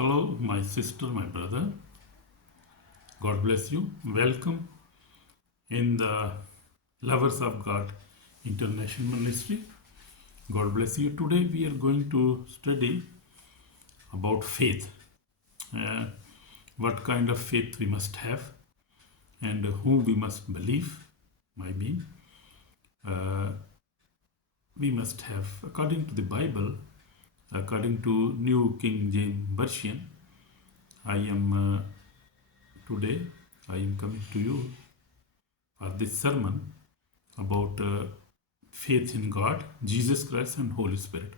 Hello, my sister, my brother. God bless you. Welcome in the Lovers of God International Ministry. God bless you. Today we are going to study about faith. Uh, what kind of faith we must have and whom we must believe. I mean, uh, we must have, according to the Bible, according to New King James Version, I am today, I am coming to you for this sermon about faith in God, Jesus Christ, and Holy Spirit.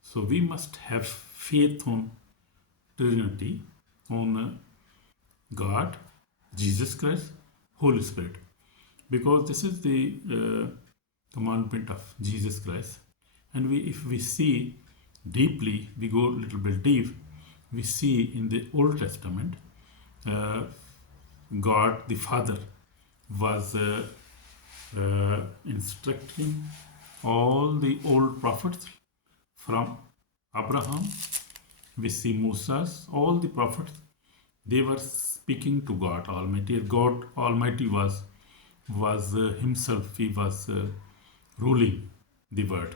So we must have faith on Trinity, on God, Jesus Christ, Holy Spirit, because this is the commandment of Jesus Christ. And if we see deeply, we go a little bit deep, we see in the Old Testament, God the Father was instructing all the old prophets from Abraham. We see Moses, all the prophets, they were speaking to God Almighty. God Almighty was himself, he was ruling the word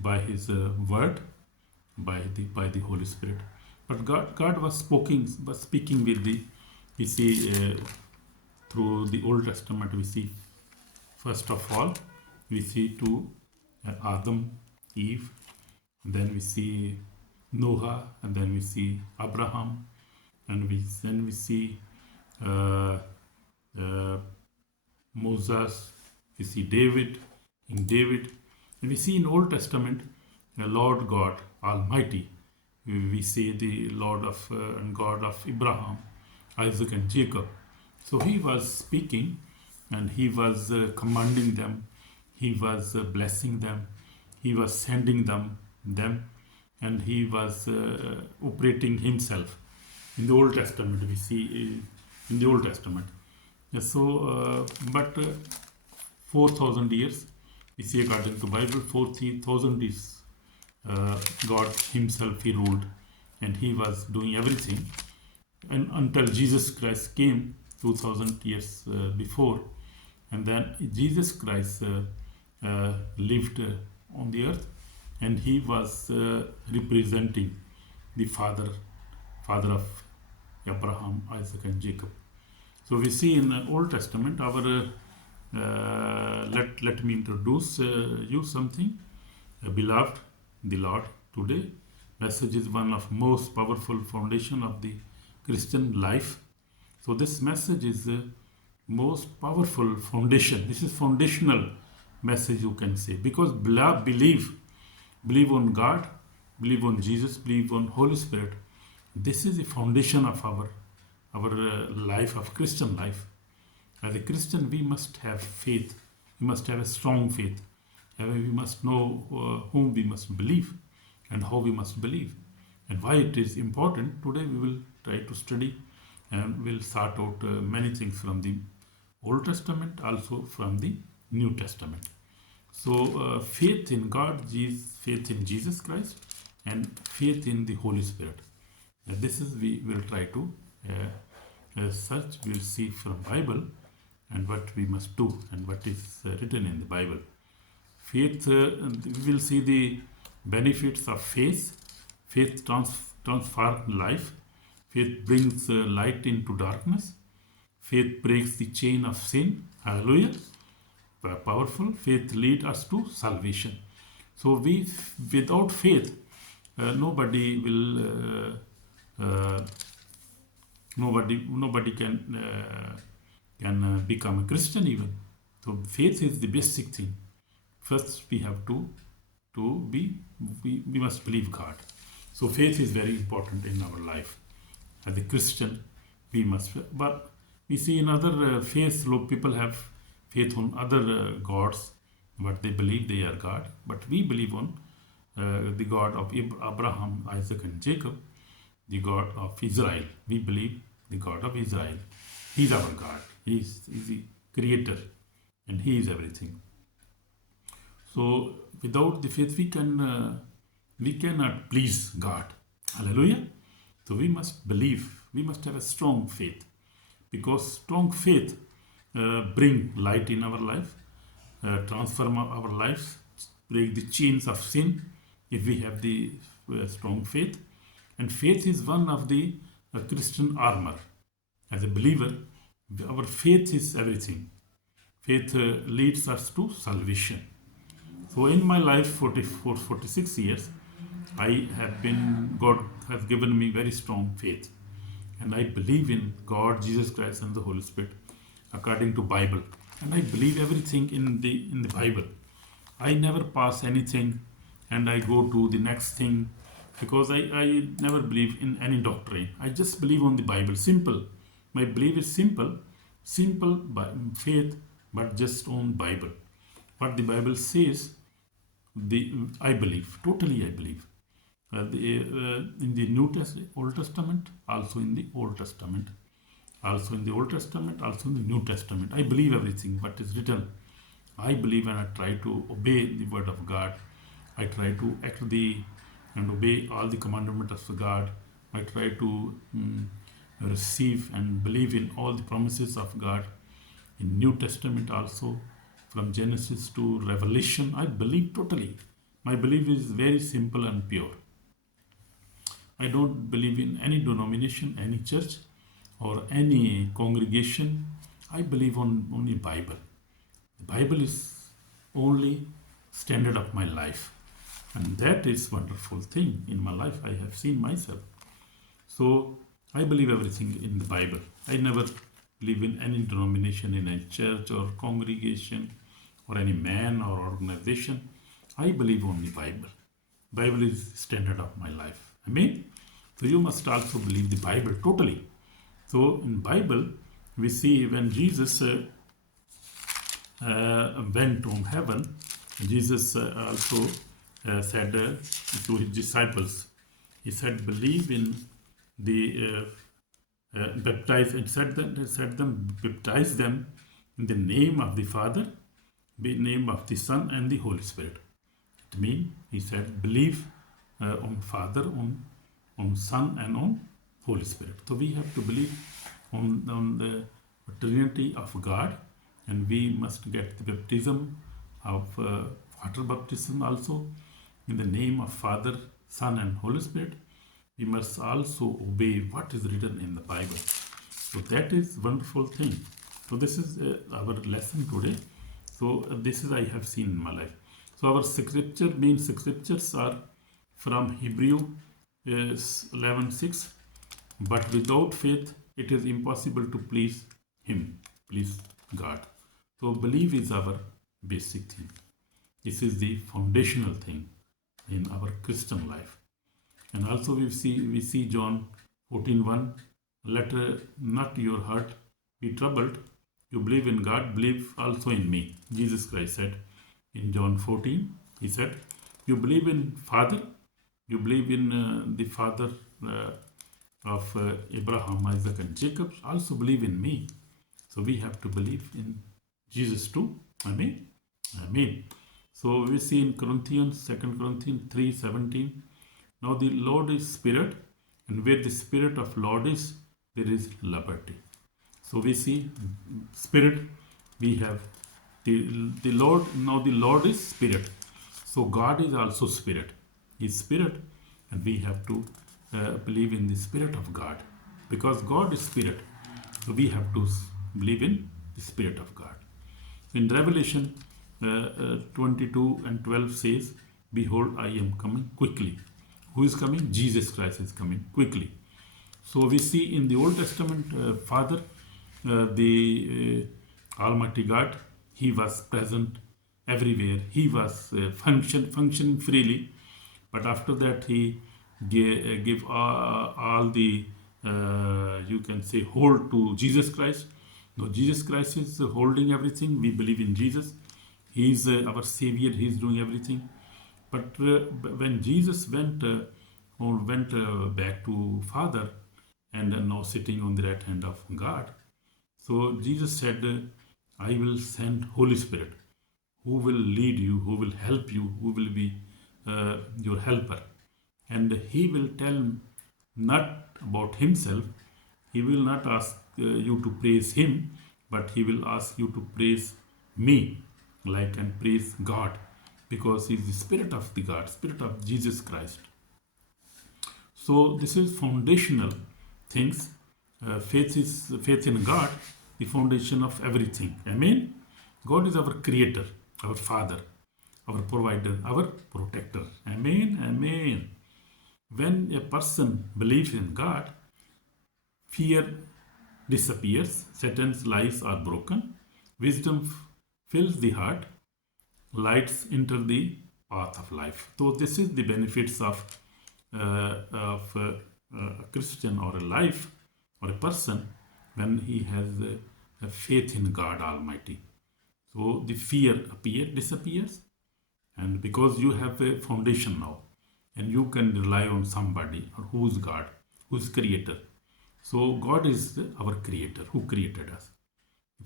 by his word, by the Holy Spirit. But God was speaking with the, we see through the Old Testament, we see first of all, we see to Adam, Eve, and then we see Noah, and then we see Abraham, and then we see Moses, we see David, and we see in Old Testament the Lord God Almighty. We see the Lord of and God of Abraham, Isaac, and Jacob. So he was speaking, and he was commanding them, he was blessing them, he was sending them, and he was operating himself. In the Old Testament, we see in the Old Testament. So, but 4,000 years, we see according to Bible, 40,000 years, God himself, he ruled, and he was doing everything. And until Jesus Christ came 2000 years before, and then Jesus Christ lived on the earth, and he was representing the father of Abraham, Isaac, and Jacob. So we see in the Old Testament, our let me introduce you something. Beloved, the Lord, today message is one of most powerful foundation of the Christian life. So this message is the most powerful foundation. This is foundational message, you can say, because believe on God, believe on Jesus, believe on Holy Spirit. This is the foundation of our life, of Christian life. As a Christian, we must have faith. We must have a strong faith. We must know whom we must believe and how we must believe and why it is important. Today we will try to study and we'll sort out many things from the Old Testament, also from the New Testament. So faith in God, faith in Jesus Christ, and faith in the Holy Spirit. This is we will try to search. We'll see from Bible and what we must do and what is written in the Bible. Faith, we will see the benefits of faith. Faith transforms life. Faith brings light into darkness. Faith breaks the chain of sin. Hallelujah. Powerful. Faith leads us to salvation. So without faith, nobody will, nobody can become a Christian even. So faith is the basic thing. First, we have we must believe God. So faith is very important in our life. As a Christian, we must. But we see in other faiths, people have faith on other gods, but they believe they are God. But we believe on the God of Abraham, Isaac, and Jacob, the God of Israel. We believe the God of Israel. He's our God. He's the creator, and He is everything. So without the faith, we cannot please God. Hallelujah. So we must believe, we must have a strong faith, because strong faith bring light in our life, transform our lives, break the chains of sin if we have the strong faith. And faith is one of the Christian armor. As a believer, our faith is everything. Faith leads us to salvation. So in my life, 46 years, God has given me very strong faith. And I believe in God, Jesus Christ, and the Holy Spirit according to Bible. And I believe everything in the Bible. I never pass anything and I go to the next thing, because I never believe in any doctrine. I just believe on the Bible. Simple. My belief is simple by faith, but just on Bible. What the Bible says, I believe. Totally I believe. In the Old Testament, also in the Old Testament, also in the Old Testament, also in the New Testament. I believe everything what is written. I believe, and I try to obey the word of God. I try to act and obey all the commandments of God. I try to receive and believe in all the promises of God. In New Testament also, from Genesis to Revelation, I believe totally. My belief is very simple and pure. I don't believe in any denomination, any church, or any congregation. I believe on only Bible. The Bible is only standard of my life, and that is wonderful thing in my life. I have seen myself. So I believe everything in the Bible. I never believe in any denomination, in a church or congregation or any man or organization. I believe only Bible. Bible is standard of my life. Amen. So you must also believe the Bible totally. So in Bible we see when Jesus went on heaven, Jesus also said to his disciples, he said, believe in the baptize, and said them, baptize them in the name of the Father, the name of the Son, and the Holy Spirit. It means, he said, believe on Father, on Son, and on Holy Spirit. So we have to believe on the Trinity of God, and we must get the baptism of water baptism also in the name of Father, Son, and Holy Spirit. We must also obey what is written in the Bible. So that is wonderful thing. So this is our lesson today. So this is I have seen in my life. So our scriptures are from Hebrew 11:6. But without faith, it is impossible to please Him, please God. So belief is our basic thing. This is the foundational thing in our Christian life. And also we see John 14:1. Let not your heart be troubled. You believe in God, believe also in me. Jesus Christ said in John 14, he said, you believe in Father, you believe in the Father of Abraham, Isaac, and Jacob, also believe in me. So we have to believe in Jesus too. Amen. Amen. So we see in 2 Corinthians 3:17. Now the Lord is Spirit, and where the Spirit of Lord is, there is liberty. So we see Spirit, we have the Lord. Now the Lord is Spirit. So God is also Spirit. He is Spirit, and we have to believe in the Spirit of God, because God is Spirit. So we have to believe in the Spirit of God. In Revelation 22:12 says, behold, I am coming quickly. Who is coming? Jesus Christ is coming quickly. So we see in the Old Testament, Father, the Almighty God, He was present everywhere. He was functioning freely. But after that, He gave all the, you can say, hold to Jesus Christ. No, Jesus Christ is holding everything. We believe in Jesus. He is our Savior. He is doing everything. But when Jesus went back to Father, and now sitting on the right hand of God, so Jesus said, I will send Holy Spirit, who will lead you, who will help you, who will be your helper. And He will tell not about himself, he will not ask you to praise him, but he will ask you to praise me, like, and praise God, because he is the Spirit of the God, Spirit of Jesus Christ. So this is foundational things. Faith in God, the foundation of everything. Amen. God is our creator, our father, our provider, our protector. Amen. Amen. When a person believes in God, fear disappears, Satan's lies are broken, wisdom fills the heart, lights enter the path of life. So this is the benefits of a Christian or a life or a person when he has a faith in God Almighty. So the fear disappears, and because you have a foundation now, and you can rely on somebody or who is God, who is creator. So God is our creator, who created us.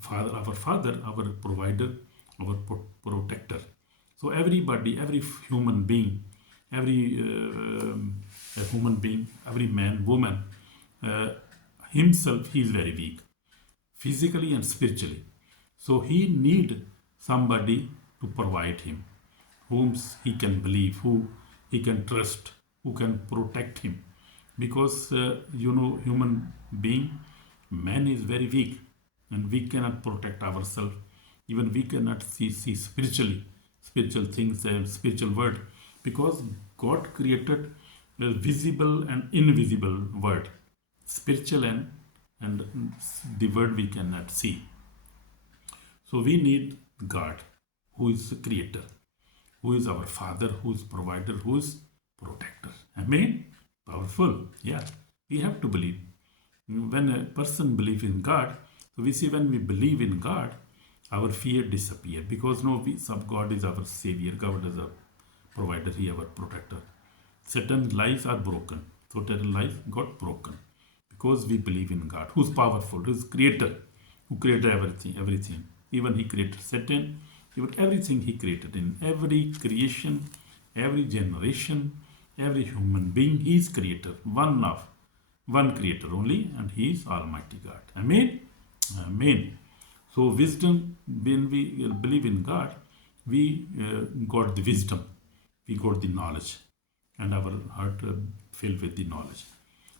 Father, our provider, our protector. So everybody, every human being, every human being, every man, woman, himself, he is very weak, physically and spiritually. So he need somebody to provide him, whom he can believe, who he can trust, who can protect him. Because human being, man is very weak, and we cannot protect ourselves. Even we cannot see spiritual things and spiritual world, because God created a visible and invisible world, spiritual and the world we cannot see. So we need God, who is the creator, who is our father, who is provider, who is protector. Amen. Powerful. Yeah. We have to believe. When a person believes in God, so we see when we believe in God, our fear disappears, because God is our savior, God is our provider, he is our protector. Certain lies are broken. So certain lies got broken because we believe in God, who is powerful, who is creator, who created everything. Even he created Satan, even everything he created. In every creation, every generation, every human being, he is creator. One creator only, and he is Almighty God. Amen. Amen. So wisdom, when we believe in God, we got the wisdom, we got the knowledge, and our heart filled with the knowledge.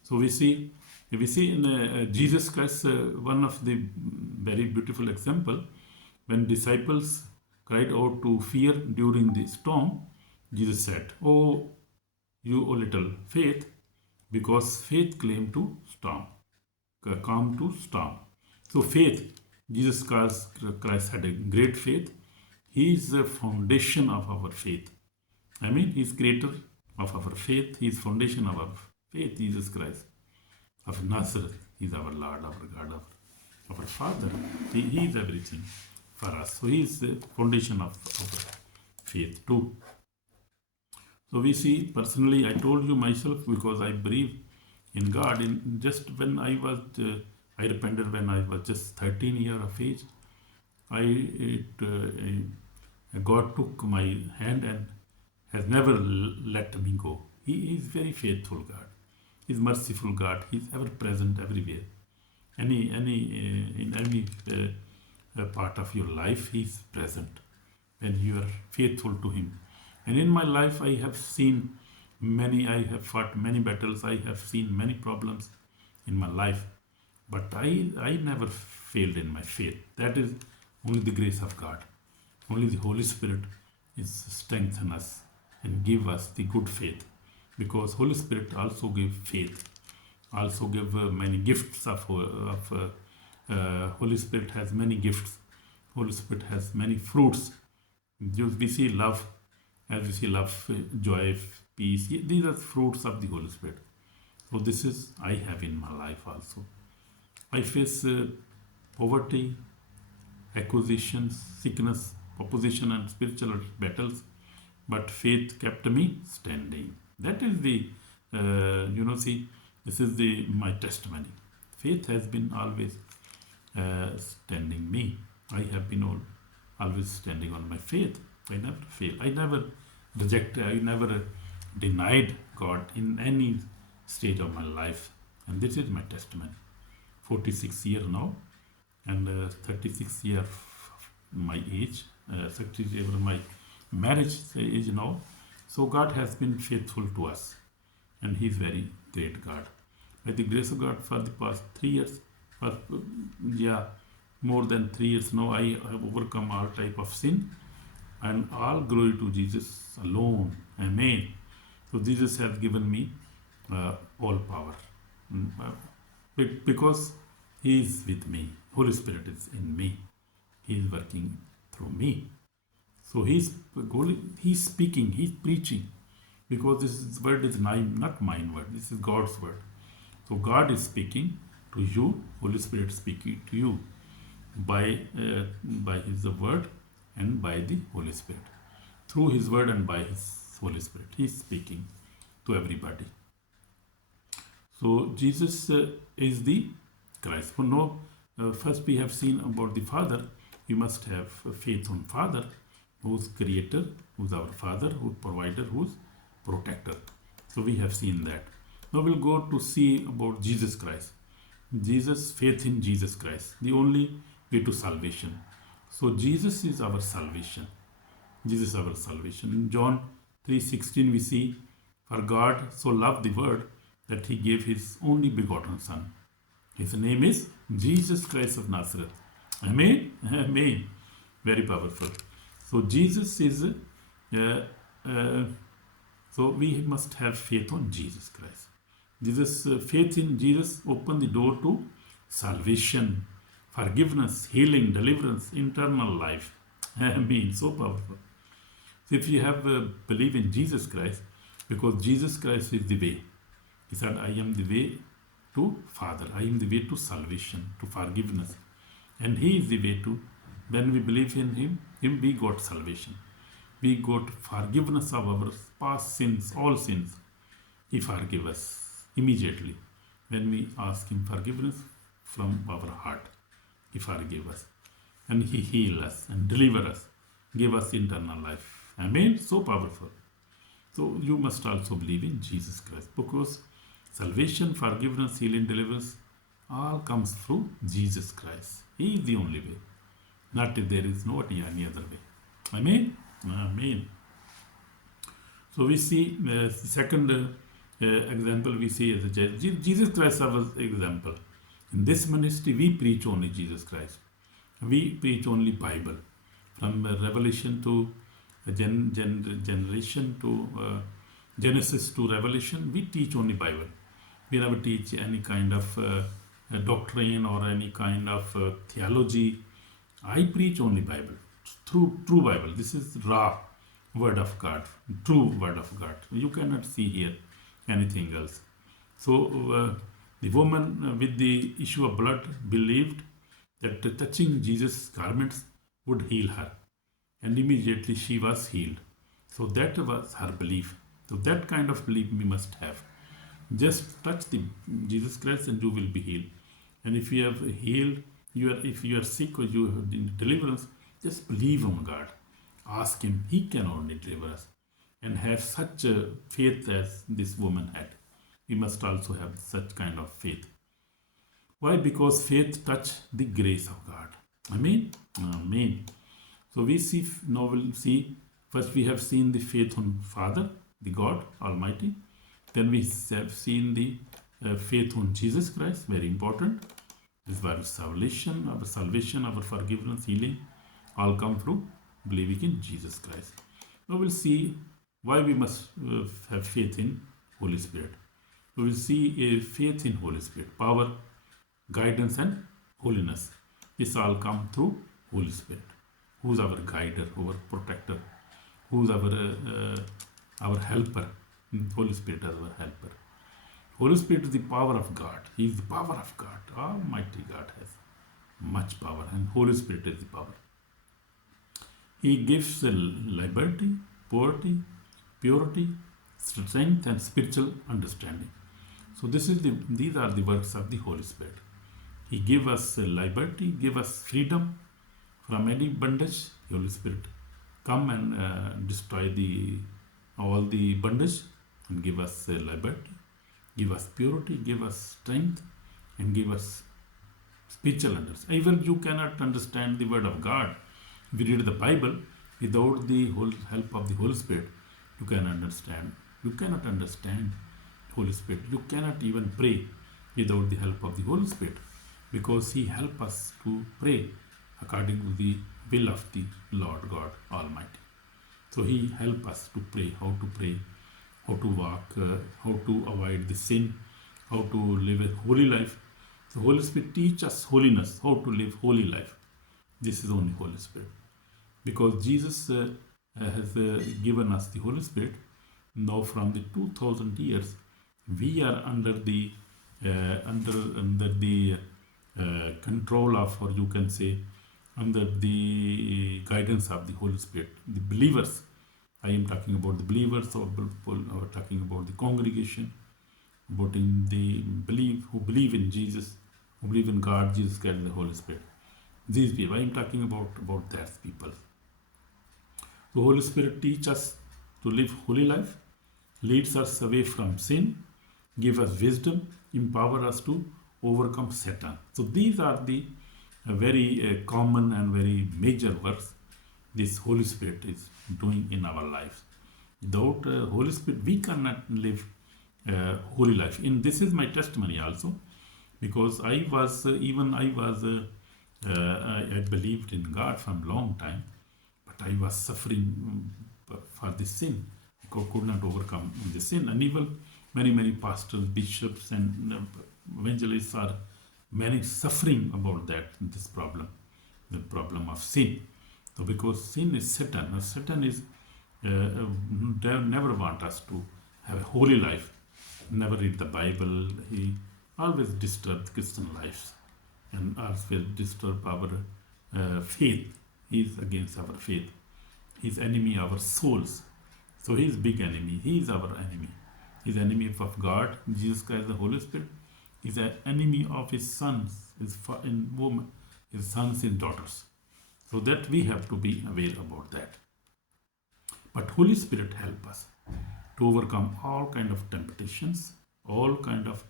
So we see in Jesus Christ, one of the very beautiful example, when disciples cried out to fear during the storm, Jesus said, "Oh, you little faith," because faith claimed to calm to storm. So faith, Jesus Christ had a great faith. He is the foundation of our faith. I mean, he is creator of our faith. He is foundation of our faith, Jesus Christ of Nazareth. He is our Lord, our God, our Father. He is everything for us. So he is the foundation of our faith too. So we see, personally, I told you myself, because I believe in God. In just when I repented when I was just 13 years of age. God took my hand and has never let me go. He is very faithful God. He is merciful God. He is ever present everywhere. In any part of your life, He is present when you are faithful to Him. And in my life, I have fought many battles. I have seen many problems in my life. But I never failed in my faith. That is only the grace of God. Only the Holy Spirit is strengthen us and give us the good faith. Because Holy Spirit also give faith, also give many gifts of Holy Spirit has many gifts. Holy Spirit has many fruits. We see love, as we see love, joy, peace. These are fruits of the Holy Spirit. So this is I have in my life also. I face poverty, acquisitions, sickness, opposition, and spiritual battles, but faith kept me standing. That is the, this is my testimony. Faith has been always standing me. I have been always standing on my faith. I never failed. I never rejected. I never denied God in any stage of my life. And this is my testimony. 46 years now, and 36 year my age, 60 year my marriage age now. So God has been faithful to us, and He is very great God. By the grace of God, for the past 3 years, for more than 3 years now, I have overcome all type of sin, and all glory to Jesus alone. Amen. So Jesus has given me all power. Because He is with me. Holy Spirit is in me. He is working through me. So He's speaking, He's preaching. Because this word is not mine word. This is God's word. So God is speaking to you. Holy Spirit speaking to you by His word and by the Holy Spirit. Through His word and by His Holy Spirit, He is speaking to everybody. So Jesus is the Christ. For now, first we have seen about the Father. We must have faith on Father, who's Creator, who's our Father, who's Provider, who's Protector. So we have seen that. Now we'll go to see about Jesus Christ. Jesus, faith in Jesus Christ, the only way to salvation. So Jesus is our salvation. Jesus is our salvation. In John 3:16 we see, for God so loved the world that He gave His only begotten Son. His name is Jesus Christ of Nazareth. Amen? Amen. Very powerful. So Jesus is, so we must have faith on Jesus Christ. Faith in Jesus opened the door to salvation, forgiveness, healing, deliverance, eternal life. Amen. So powerful. So if you have believe in Jesus Christ, because Jesus Christ is the way. He said, I am the way to Father. I am the way to salvation, to forgiveness. And He is the way to, when we believe in Him we got salvation. We got forgiveness of our past sins, all sins. He forgives us immediately. When we ask Him forgiveness from our heart, He forgives us. And He heals us and delivers us, give us eternal life. Amen? So powerful. So you must also believe in Jesus Christ, because salvation, forgiveness, healing, deliverance, all comes through Jesus Christ. He is the only way. Not if there is not any other way. Amen? Amen. So we see the second example we see as Jesus Christ is our example. In this ministry we preach only Jesus Christ. We preach only Bible. From Revelation to generation to Genesis to Revelation, we teach only Bible. We never teach any kind of doctrine or any kind of theology. I preach only Bible, true Bible. This is raw word of God, true word of God. You cannot see here anything else. So the woman with the issue of blood believed that touching Jesus' garments would heal her, and immediately she was healed. So that was her belief. So that kind of belief we must have. Just touch the Jesus Christ and you will be healed. And if you have healed, if you are sick or you have deliverance, just believe on God. Ask Him. He can only deliver us. And have such a faith as this woman had. We must also have such kind of faith. Why? Because faith touches the grace of God. Amen? Amen. So we see, now we'll see, first we have seen the faith on Father, the God Almighty. Then we have seen the faith on Jesus Christ, very important. This is our salvation, our forgiveness, healing, all come through believing in Jesus Christ. Now we'll see why we must have faith in Holy Spirit. We will see a faith in Holy Spirit, power, guidance and holiness. This all come through Holy Spirit, who's our guider, our protector, who's our helper. Holy Spirit is our helper. Holy Spirit is the power of God. He is the power of God. Almighty God has much power, and Holy Spirit is the power. He gives liberty, purity, strength, and spiritual understanding. So these are the works of the Holy Spirit. He gives us liberty, give us freedom from any bondage. Holy Spirit come and destroy all the bondage and give us liberty. give us purity, give us strength, and give us spiritual understanding. Even you cannot understand the word of God. If you read the Bible without the whole help of the Holy Spirit, you can understand. You cannot understand Holy Spirit. You cannot even pray without the help of the Holy Spirit, because He helps us to pray according to the will of the Lord God Almighty. So He helps us to pray, how to walk, how to avoid the sin, how to live a holy life. The Holy Spirit teaches us holiness, how to live holy life. This is only Holy Spirit. Because Jesus has given us the Holy Spirit, now from the 2000 years, we are under the control of, or you can say, under the guidance of the Holy Spirit. The believers, I am talking about the believers, or talking about the congregation, about in the who believe in Jesus, who believe in God, Jesus Christ, and the Holy Spirit. These people, I am talking about that people. The Holy Spirit teaches us to live holy life, leads us away from sin, give us wisdom, empower us to overcome Satan. So these are the very common and very major works this Holy Spirit is doing in our lives. Without Holy Spirit, we cannot live holy life. And this is my testimony also, because I believed in God from a long time, but I was suffering for the sin. I could not overcome the sin. And even many pastors, bishops, and evangelists are many suffering about this problem, the problem of sin. So because sin is Satan, and Satan is never want us to have a holy life, never read the Bible. He always disturbs Christian lives and always disturb our faith. He is against our faith. He is enemy of our souls. So he is big enemy. He is our enemy. He is enemy of God, Jesus Christ, the Holy Spirit. He is an enemy of his sons, his sons and daughters. So that we have to be aware about that. But Holy Spirit help us to overcome all kind of temptations, all kind of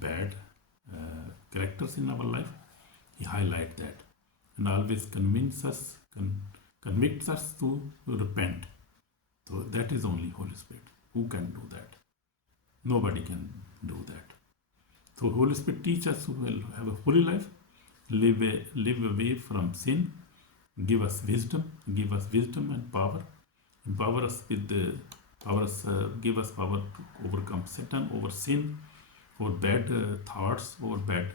bad characters in our life. He highlight that and always convince us, convicts us to repent. So that is only Holy Spirit who can do that. Nobody can do that. So Holy Spirit teaches us to have a holy life, live away from sin, give us wisdom and power, empower us with give us power to overcome Satan, over sin, over bad thoughts, over bad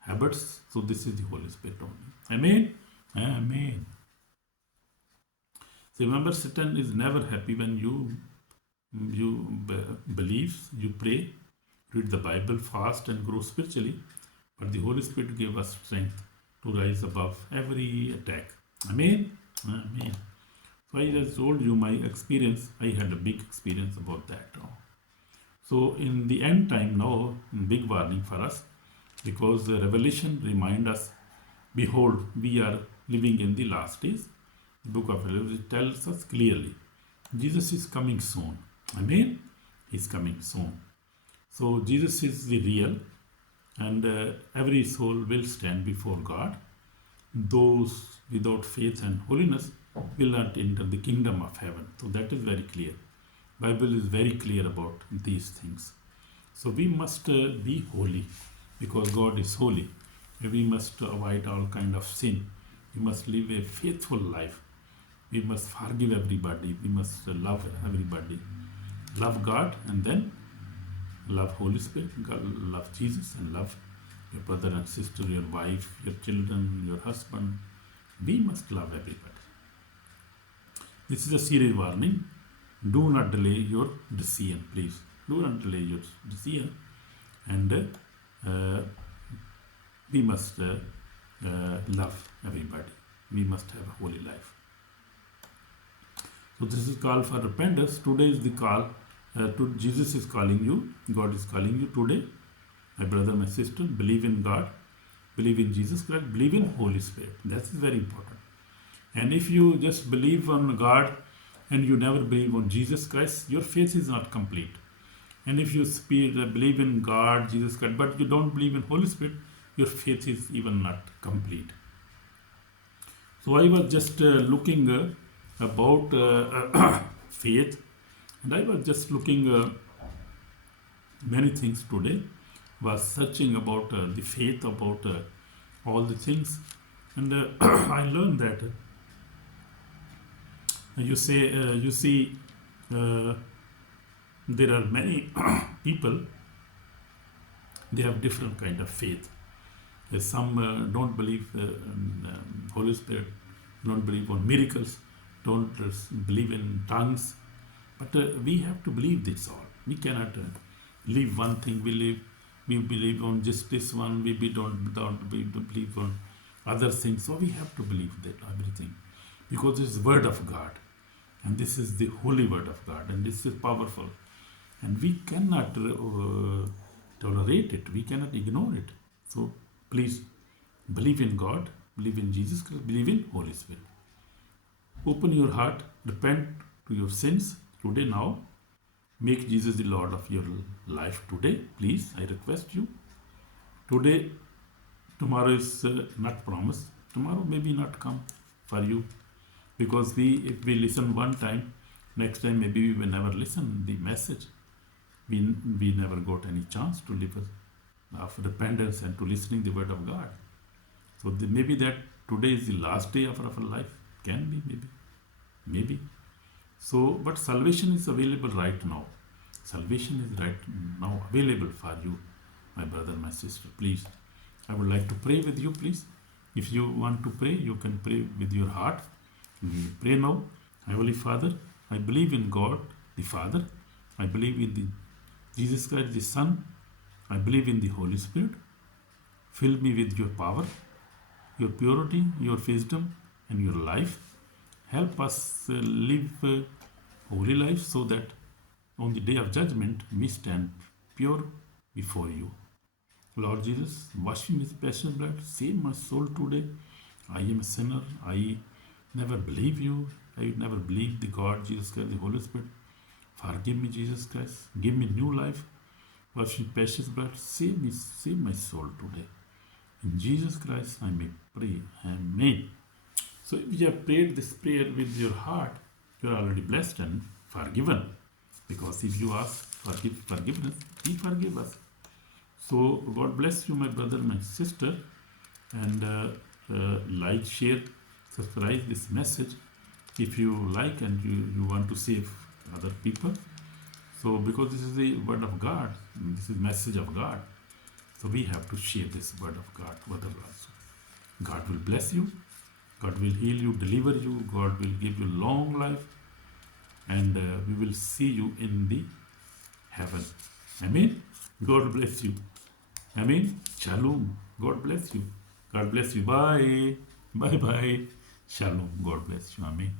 habits. So this is the Holy Spirit only. Amen. Amen. So remember, Satan is never happy when you believe, you pray, read the Bible, fast, and grow spiritually. But the Holy Spirit gave us strength to rise above every attack. Amen. Amen. So I just told you my experience. I had a big experience about that. So in the end time now, big warning for us, because the Revelation reminds us, behold, we are living in the last days. The book of Revelation tells us clearly, Jesus is coming soon. Amen. He's coming soon. So Jesus is the real, and every soul will stand before God. Those without faith and holiness will not enter the kingdom of heaven. So that is very clear. Bible is very clear about these things. So we must be holy, because God is holy. We must avoid all kind of sin. We must live a faithful life. We must forgive everybody. We must love everybody. Love God, and then love Holy Spirit, love Jesus, and love your brother and sister, your wife, your children, your husband. We must love everybody. This is a serious warning. Do not delay your decision, please. Do not delay your decision. And we must love everybody. We must have a holy life. So this is call for repentance. Today is the call. Jesus is calling you. God is calling you today. My brother, my sister, believe in God. Believe in Jesus Christ. Believe in Holy Spirit. That is very important. And if you just believe on God and you never believe on Jesus Christ, your faith is not complete. And if you believe in God, Jesus Christ, but you don't believe in Holy Spirit, your faith is even not complete. So I was just looking about faith, and I was just looking many things today. Was searching about the faith, about all the things, and I learned that you see, there are many people. They have different kind of faith. Some don't believe in Holy Spirit, don't believe on miracles, don't believe in tongues. But we have to believe this all. We cannot leave one thing. We believe on just this one. We don't believe on other things. So we have to believe that everything, because it's the Word of God, and this is the holy Word of God, and this is powerful, and we cannot tolerate it. We cannot ignore it. So please believe in God, believe in Jesus Christ, believe in Holy Spirit. Open your heart, repent to your sins today now. Make Jesus the Lord of your life today. Please, I request you. Today, tomorrow is not promised. Tomorrow maybe not come for you, because if we listen one time, next time maybe we will never listen the message. We never got any chance to live of repentance and to listening the word of God. So maybe that today is the last day of our life. Can be, maybe. So, but salvation is available right now. Salvation is right now available for you, my brother, my sister. Please, I would like to pray with you, please. If you want to pray, you can pray with your heart. Pray now. Heavenly Father, I believe in God, the Father. I believe in the Jesus Christ, the Son. I believe in the Holy Spirit. Fill me with your power, your purity, your wisdom, and your life. Help us live holy lives so that on the day of judgment we stand pure before you. Lord Jesus, wash me with precious blood. Save my soul today. I am a sinner. I never believe you. I never believe the God, Jesus Christ, the Holy Spirit. Forgive me, Jesus Christ. Give me new life. Wash me with precious blood. Save me, save my soul today. In Jesus Christ, I may pray. Amen. So if you have prayed this prayer with your heart, you are already blessed and forgiven. Because if you ask forgiveness, He forgives us. So God bless you, my brother, my sister. And like, share, subscribe this message if you like and you want to save other people. So because this is the word of God, this is message of God. So we have to share this word of God to others also. God will bless you. God will heal you, deliver you. God will give you long life. And we will see you in the heaven. Amen. God bless you. Amen. Shalom. God bless you. God bless you. Bye. Bye bye. Shalom. God bless you. Amen.